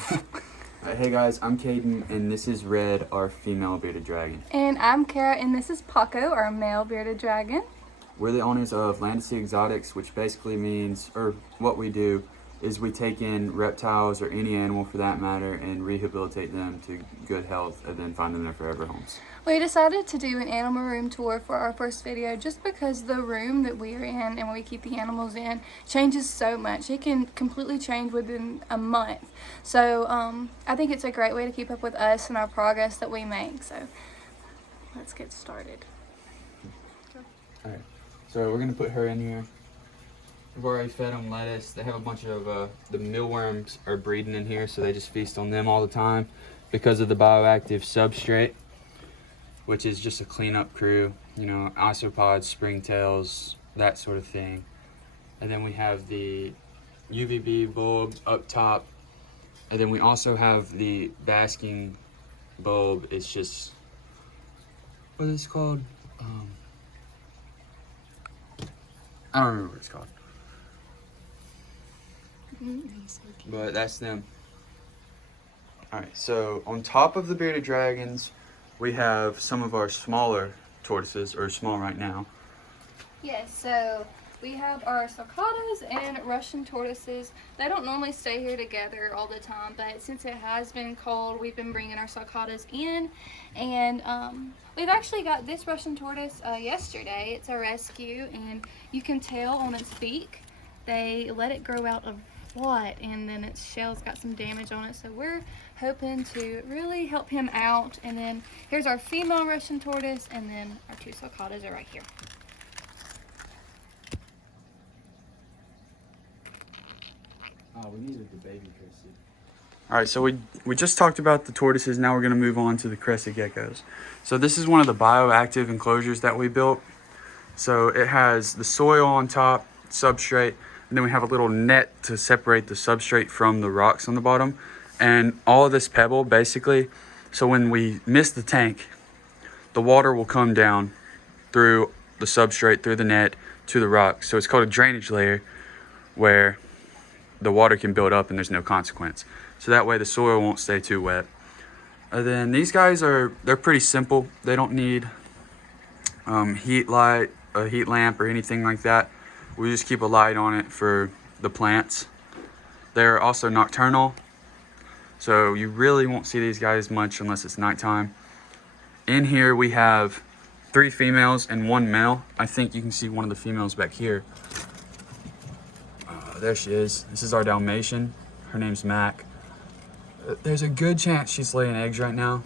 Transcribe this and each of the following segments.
Hey guys, I'm Caden, and this is Red, our female bearded dragon. And I'm Kara, and this is Paco, our male bearded dragon. We're the owners of Land to Sea Exotics, which basically means, or what we do, is we take in reptiles or any animal for that matter and rehabilitate them to good health and then find them their forever homes. We decided to do an animal room tour for our first video just because the room that we are in and where we keep the animals in changes so much. It can completely change within a month. So I think it's a great way to keep up with us and our progress that we make. So let's get started. Alright, so we're going to put her in here. We've already fed them lettuce. They have a bunch of, the mealworms are breeding in here, so they just feast on them all the time because of the bioactive substrate, which is just a cleanup crew, you know, isopods, springtails, that sort of thing. And then we have the UVB bulb up top. And then we also have the basking bulb. It's just, what is it called? I don't remember what it's called. But that's them. Alright, so on top of the bearded dragons, we have some of our smaller tortoises, or small right now. Yes, so we have our sulcatas and Russian tortoises. They don't normally stay here together all the time, but since it has been cold, we've been bringing our sulcatas in. And we've actually got this Russian tortoise yesterday. It's a rescue, and you can tell on its beak, they let it grow out a lot, and then its shell's got some damage on it. So we're hoping to really help him out. And then here's our female Russian tortoise, and then our two sulcatas are right here. These are the baby crested. Alright, so we just talked about the tortoises. Now we're going to move on to the crested geckos. So this is one of the bioactive enclosures that we built. So it has the soil on top, substrate, and then we have a little net to separate the substrate from the rocks on the bottom. And all of this pebble, basically, so when we miss the tank, the water will come down through the substrate, through the net, to the rocks. So it's called a drainage layer, where the water can build up and there's no consequence. So that way the soil won't stay too wet. And then these guys they're pretty simple. They don't need heat light, a heat lamp, or anything like that. We just keep a light on it for the plants. They're also nocturnal, so you really won't see these guys much unless it's nighttime. In here we have 3 females and 1 male. I think you can see one of the females back here. There she is. This is our Dalmatian. Her name's Mac. There's a good chance she's laying eggs right now.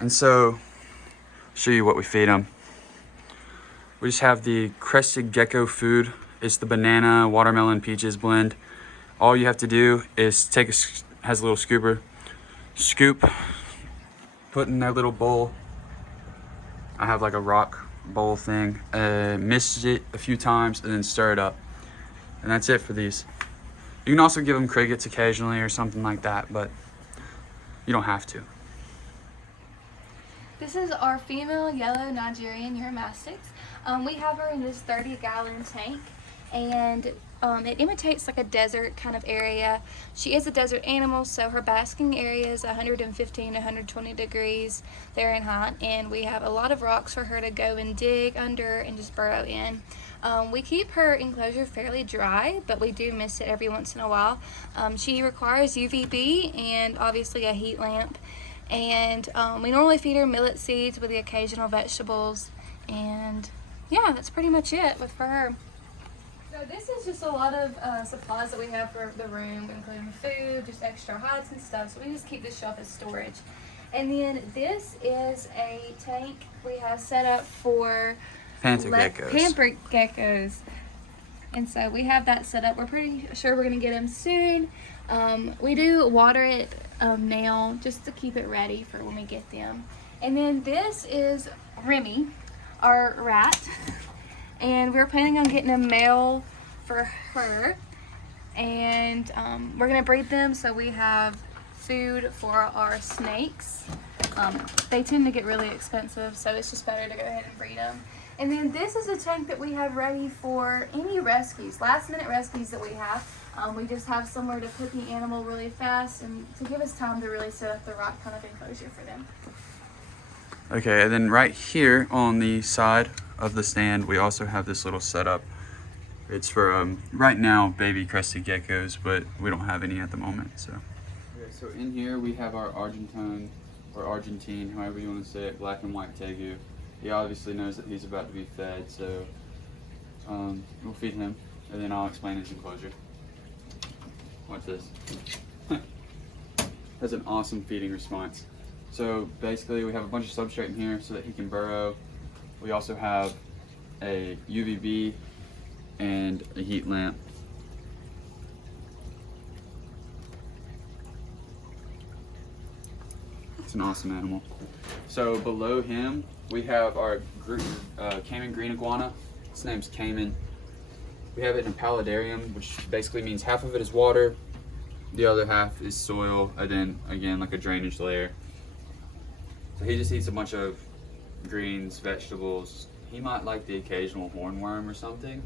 And so, show you what we feed them. We just have the Crested Gecko food. It's the banana, watermelon, peaches blend. All you have to do is take has a little scooper, scoop, put in their little bowl. I have like a rock bowl thing. Mix it a few times and then stir it up. And that's it for these. You can also give them crickets occasionally or something like that, but you don't have to. This is our female yellow Nigerian Neuromastics. We have her in this 30-gallon tank, and it imitates like a desert kind of area. She is a desert animal, so her basking area is 115 to 120 degrees Fahrenheit, and we have a lot of rocks for her to go and dig under and just burrow in. We keep her enclosure fairly dry, but we do miss it every once in a while. She requires UVB and obviously a heat lamp. And we normally feed her millet seeds with the occasional vegetables. And yeah, that's pretty much it for her. So this is just a lot of supplies that we have for the room, including food, just extra hides and stuff. So we just keep this shelf as storage. And then this is a tank we have set up for Pampered geckos. And so we have that set up. We're pretty sure we're going to get them soon. We do water it now just to keep it ready for when we get them. And then this is Remy, our rat. And we're planning on getting a male for her. And we're going to breed them so we have food for our snakes. They tend to get really expensive, so it's just better to go ahead and breed them. And then this is a tank that we have ready for any rescues, last minute rescues that we have. We just have somewhere to put the animal really fast and to give us time to really set up the right kind of enclosure for them. Okay, and then right here on the side of the stand, we also have this little setup. It's for, right now, baby crested geckos, but we don't have any at the moment, so. Okay, so in here we have our Argentine, or Argentine, however you want to say it, black and white tegu. He obviously knows that he's about to be fed, so we'll feed him, and then I'll explain his enclosure. Watch this. That's an awesome feeding response. So basically we have a bunch of substrate in here so that he can burrow. We also have a UVB and a heat lamp. It's an awesome animal. So below him we have our Cayman green iguana. His name's Cayman. We have it in a paludarium, which basically means half of it is water, the other half is soil, and then again like a drainage layer. So he just eats a bunch of greens, vegetables. He might like the occasional hornworm or something.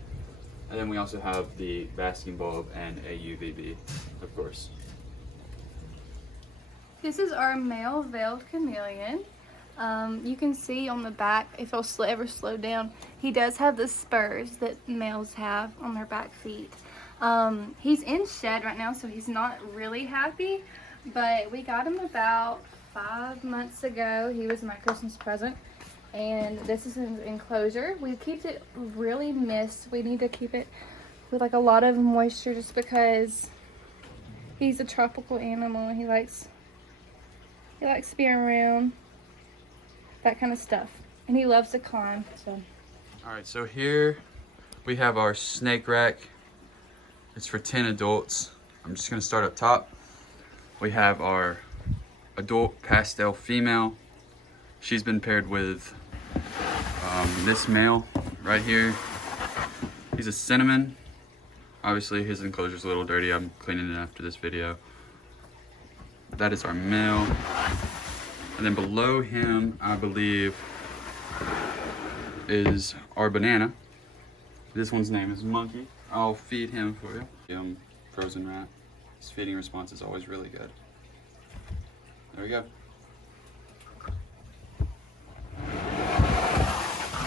And then we also have the basking bulb and a UVB, of course. This is our male veiled chameleon. You can see on the back, if he'll ever slow down, he does have the spurs that males have on their back feet. He's in shed right now, so he's not really happy, but we got him about 5 months ago. He was my Christmas present, and this is his enclosure. We keep it really mist. We need to keep it with like a lot of moisture just because he's a tropical animal. He likes being around that kind of stuff, and he loves to climb. So all right, so here we have our snake rack. It's for 10 adults. I'm just gonna start up top. We have our adult pastel female. She's been paired with this male right here. He's a cinnamon. Obviously his enclosure's a little dirty. I'm cleaning it after this video. That is our male. And then below him, I believe, is our banana. This one's name is Monkey. I'll feed him for you. Frozen rat. His feeding response is always really good. There we go.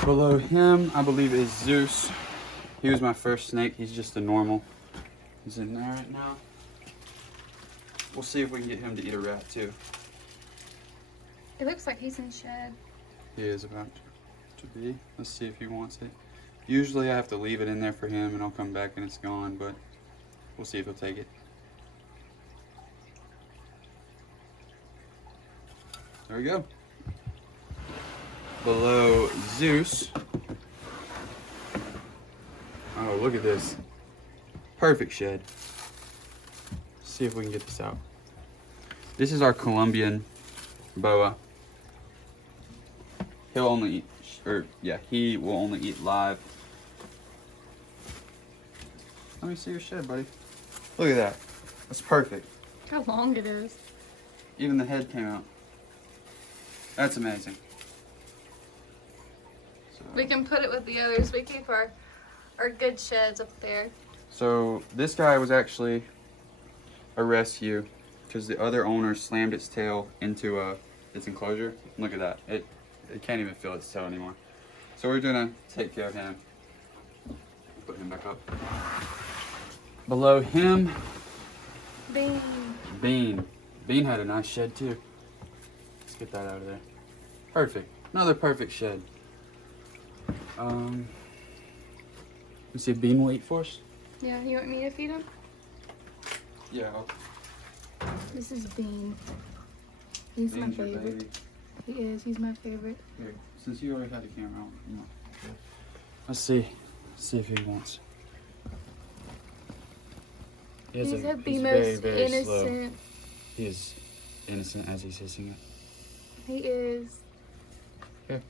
Below him, I believe, is Zeus. He was my first snake. He's just a normal. He's in there right now. We'll see if we can get him to eat a rat too. it looks like he's in shed. He is about to be. Let's see if he wants it. Usually I have to leave it in there for him and I'll come back and it's gone, but we'll see if he'll take it. There we go. Below Zeus. Oh, look at this. Perfect shed. Let's see if we can get this out. This is our Colombian Boa. He'll only eat, he will only eat live. Let me see your shed, buddy. Look at that. That's perfect. Look how long it is. Even the head came out. That's amazing. So, We can put it with the others. We keep our good sheds up there. so this guy was actually a rescue because the other owner slammed its tail into its enclosure. Look at that. It can't even feel its tail anymore. So we're gonna take care of him. Put him back up. Below him, Bean. Bean. Bean had a nice shed too. Let's get that out of there. Perfect. Another perfect shed. Let's see if Bean will eat for us. Yeah, you want me to feed him? Yeah. This is Bean. He's my Bean's your favorite. baby. He is. He's my favorite. Here, since you already had the camera out, let's see. Let's see if he wants. He's the he's most very, very slow. innocent. He is innocent as he's hissing it. He is. Here.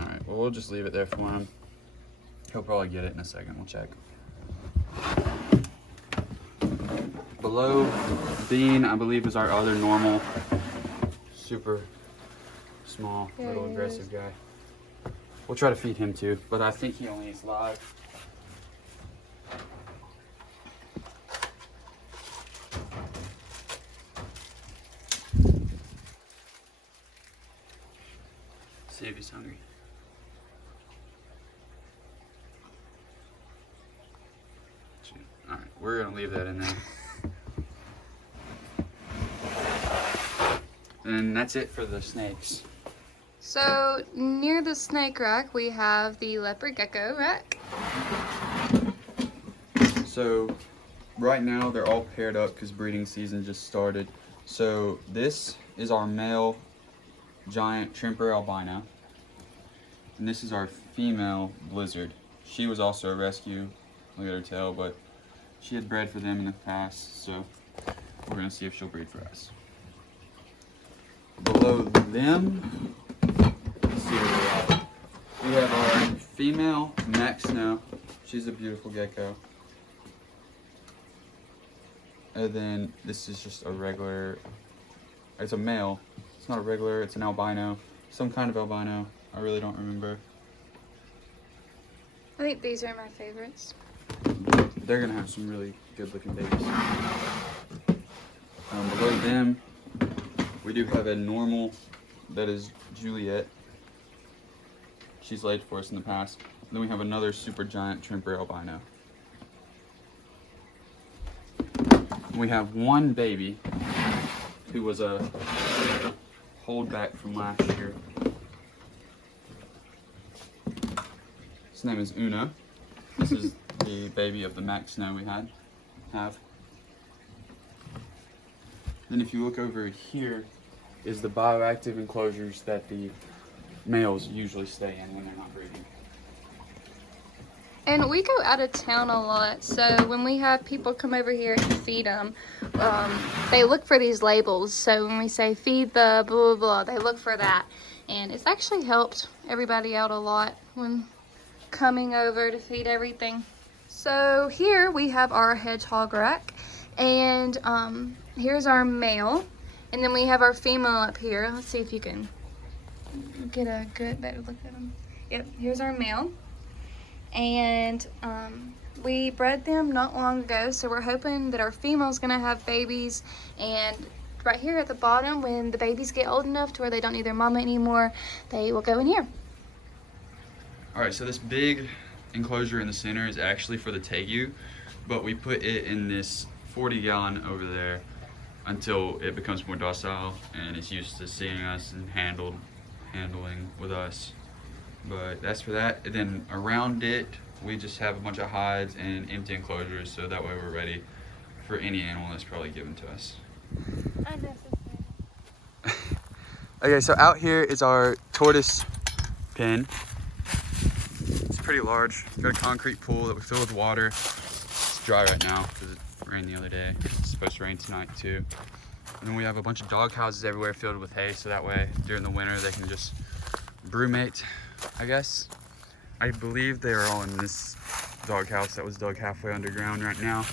Alright, well, we'll just leave it there for him. He'll probably get it in a second. We'll check. Below Bean, I believe, is our other normal. super small, There little he aggressive is. guy. We'll try to feed him too, but I think he only eats live. See if he's hungry. Alright, we're gonna leave that in there. And that's it for the snakes. So near the snake rack, we have the Leopard Gecko rack. So right now they're all paired up because breeding season just started. So this is our male giant Trimper albino. And this is our female Blizzard. She was also a rescue. Look at her tail, but she had bred for them in the past, so we're gonna see if she'll breed for us. Below them, let's see where we're at. We have our female Max Snow. She's a beautiful gecko. And then this is just a regular, it's a male. It's not a regular, it's an albino. Some kind of albino. I really don't remember. I think these are my favorites. They're gonna have some really good looking babies. Below them, we do have a normal that is Juliet. She's laid for us in the past. Then we have another super giant Trimper albino. We have one baby who was a holdback from last year. His name is Una. This is the baby of the Max Snow we have. Then if you look over here is the bioactive enclosures that the males usually stay in when they're not breeding. And we go out of town a lot, so when we have people come over here to feed them, they look for these labels. So when we say feed the blah, blah, blah, they look for that. And it's actually helped everybody out a lot when coming over to feed everything. So here we have our Hedgehog Rack, and here's our male, and then we have our female up here. Let's see if you can get a good better look at them. Yep, here's our male, and we bred them not long ago, so we're hoping that our female's gonna have babies. And right here at the bottom, when the babies get old enough to where they don't need their mama anymore, they will go in here. All right, so this big enclosure in the center is actually for the tegu, but we put it in this 40-gallon over there until it becomes more docile and it's used to seeing us and handling with us. But that's for that. And then around it, we just have a bunch of hides and empty enclosures, so that way we're ready for any animal that's probably given to us. Okay, so out here is our Tortoise Pin. It's pretty large. It's got a concrete pool that we fill with water. It's dry right now because it rained the other day. It's supposed to rain tonight too. And then we have a bunch of dog houses everywhere filled with hay, so that way during the winter they can just brumate, I guess. I believe they are all in this dog house that was dug halfway underground right now.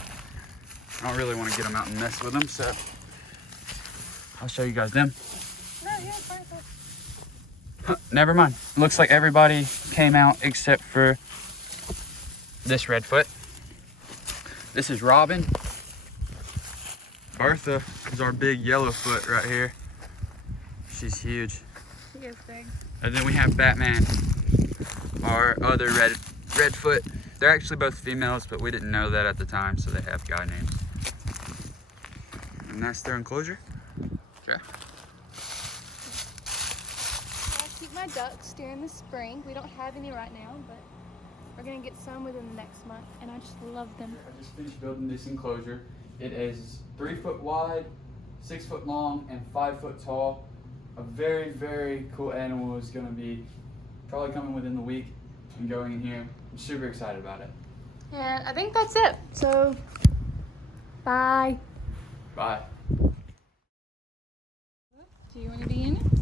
I don't really want to get them out and mess with them, so I'll show you guys them. No, you're fine. Never mind. It looks like everybody came out except for this redfoot. This is Robin. Bertha is our big yellowfoot right here. She's huge. She is big. And then we have Batman, our other redfoot. They're actually both females, but we didn't know that at the time, so they have guy names. And that's their enclosure. Okay. I keep my ducks during the spring. We don't have any right now, but we're gonna get some within the next month, and I just love them. I just finished building this enclosure. It is 3 foot wide, 6 foot long, and 5 foot tall. A very, very cool animal is gonna be probably coming within the week and going in here. I'm super excited about it. And I think that's it. So, bye. Bye. Do you want to be in it?